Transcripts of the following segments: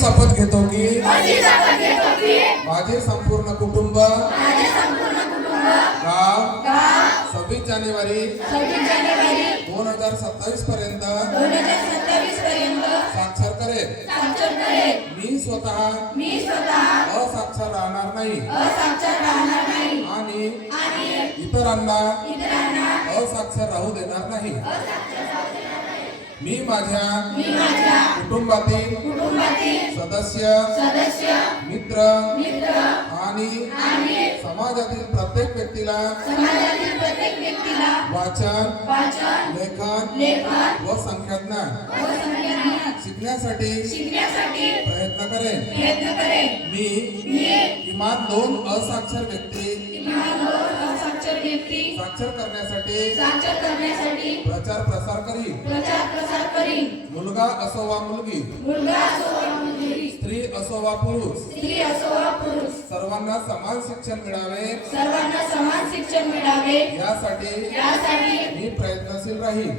शपथ घेतो की माझे संपूर्ण कुटुंब गाव 26 जानेवारी 2027 पर्यंत साक्षर करेल. मी स्वतः असाक्षर राहणार नाही आणि इतरांना असाक्षर राहू देणार नाही. मी माझ्या कुटुंबातील सदस्य मित्र आणि समाजातील प्रत्येक व्यक्तीला वाचन लेखन व संख्याज्ञान शिकण्यासाठी प्रयत्न करेन. मी किमान 2 असाक्षर व्यक्ती साक्षर करण्यासाठी प्रचार प्रसार करीन. मुलगा असो वा मुलगी, स्त्री असो वा पुरुष, सर्वांना समान शिक्षण मिळावे यासाठी मी प्रयत्नशील राहील.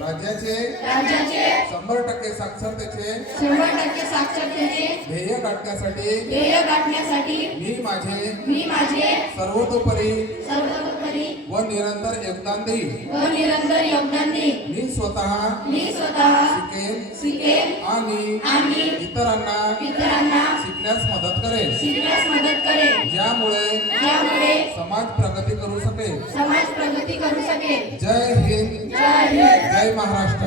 राज्याचे 100% साक्षरतेचे ध्येय गाठण्यासाठी मी माझे सर्वतोपरी व निरंतर योगदान देईन. मी स्वतः शिकेन आणि इतरांना शिकण्यास मदत करेन, ज्यामुळे समाज प्रगती करू शकेल. जय हिंद, जय महाराष्ट्र.